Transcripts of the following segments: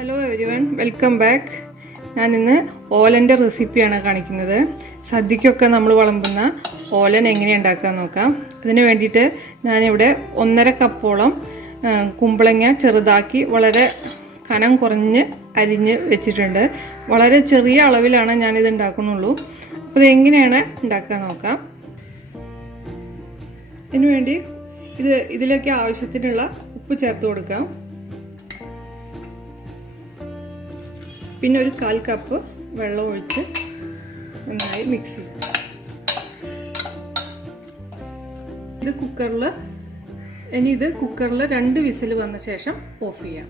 Hello everyone, welcome back. ഞാനിന്ന് ഓലൻ്റെ റെസിപ്പിയാണ് കാണിക്കുന്നത്. സദ്യക്കൊക്കെ നമ്മൾ വിളമ്പുന്ന ഓലൻ എങ്ങനെ ഉണ്ടാക്കാൻ നോക്കാം. അതിന് വേണ്ടിയിട്ട് ഞാനിവിടെ 1.5 കപ്പോളം കുമ്പളങ്ങ ചെറുതാക്കി വളരെ കനം കുറഞ്ഞ് അരിഞ്ഞ് വെച്ചിട്ടുണ്ട്. വളരെ ചെറിയ അളവിലാണ് ഞാനിത് ഉണ്ടാക്കുന്നുള്ളൂ. അപ്പോൾ ഇതെങ്ങനെയാണ് ഉണ്ടാക്കാൻ നോക്കാം. ഇതിനുവേണ്ടി ഇതിലേക്ക് ആവശ്യത്തിനുള്ള ഉപ്പ് ചേർത്ത് കൊടുക്കാം. പിന്നെ ഒരു 1/4 കപ്പ് വെള്ളം ഒഴിച്ച് നന്നായി മിക്സ് ചെയ്യും. ഇത് കുക്കറിൽ 2 വിസിൽ വന്ന ശേഷം ഓഫ് ചെയ്യാം.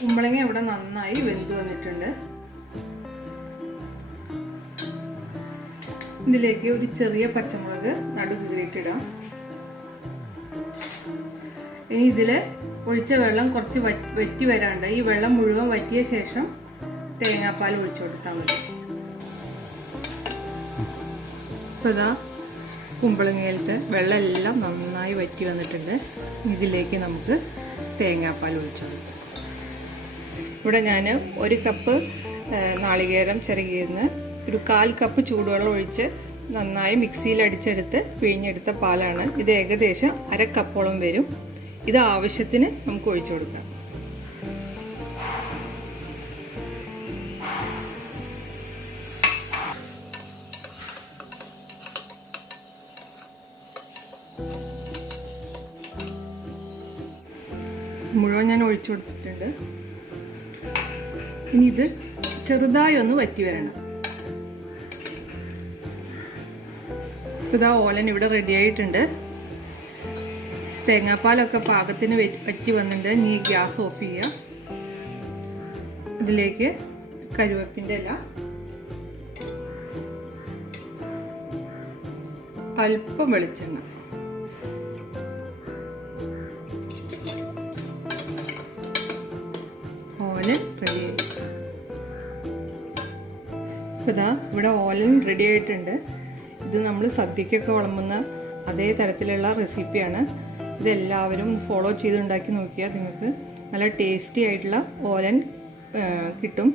കുമ്പളങ്ങ ഇവിടെ നന്നായി വെന്ത് വന്നിട്ടുണ്ട്. ഇതിലേക്ക് ഒരു ചെറിയ പച്ചമുളക് നടുകീറിയിട്ടിടാം. ഇനി ഇതിൽ ഒഴിച്ച വെള്ളം കുറച്ച് വറ്റി വരാണ്ട് ഈ വെള്ളം മുഴുവൻ വറ്റിയ ശേഷം തേങ്ങാപ്പാൽ ഒഴിച്ചു കൊടുത്താൽ മതി. ഇപ്പോൾ ഇതാ കുമ്പളങ്ങയിലത്തെ വെള്ളം എല്ലാം നന്നായി വറ്റി വന്നിട്ടുണ്ട്. ഇതിലേക്ക് നമുക്ക് തേങ്ങാപ്പാൽ ഒഴിച്ചു കൊടുക്കാം. ഇവിടെ ഞാൻ 1 കപ്പ് നാളികേരം ചിരകിയിരുന്ന് ഒരു 1/4 കപ്പ് ചൂടുവെള്ളം ഒഴിച്ച് നന്നായി മിക്സിയിൽ അടിച്ചെടുത്ത് പിഴിഞ്ഞെടുത്ത പാലാണ്. ഇത് ഏകദേശം 1/2 കപ്പോളം വരും. ഇത് ആവശ്യത്തിന് നമുക്ക് ഒഴിച്ചു കൊടുക്കാം. മുഴുവൻ ഞാൻ ഒഴിച്ചു കൊടുത്തിട്ടുണ്ട്. ഇനി ഇത് ചെറുതായി ഒന്ന് വറ്റി വരണം. ഇതാ ഓലൻ ഇവിടെ റെഡി ആയിട്ടുണ്ട്. തേങ്ങാപ്പാലൊക്കെ പാകത്തിന് വറ്റി വന്നിട്ടുണ്ട്. ഇനി ഗ്യാസ് ഓഫ് ചെയ്യുക. ഇതിലേക്ക് കരുവേപ്പിൻ്റെ ഇല, അല്പം വെളിച്ചെണ്ണ, ഓലൻ റെഡിയായി. ഇതാ ഇവിടെ ഓലൻ റെഡി ആയിട്ടുണ്ട്. ഇത് നമ്മൾ സദ്യക്കൊക്കെ വിളമ്പുന്ന അതേ തരത്തിലുള്ള റെസിപ്പിയാണ്. ഇതെല്ലാവരും ഫോളോ ചെയ്തുണ്ടാക്കി നോക്കിയാൽ നിങ്ങൾക്ക് നല്ല ടേസ്റ്റി ആയിട്ടുള്ള ഓലൻ കിട്ടും.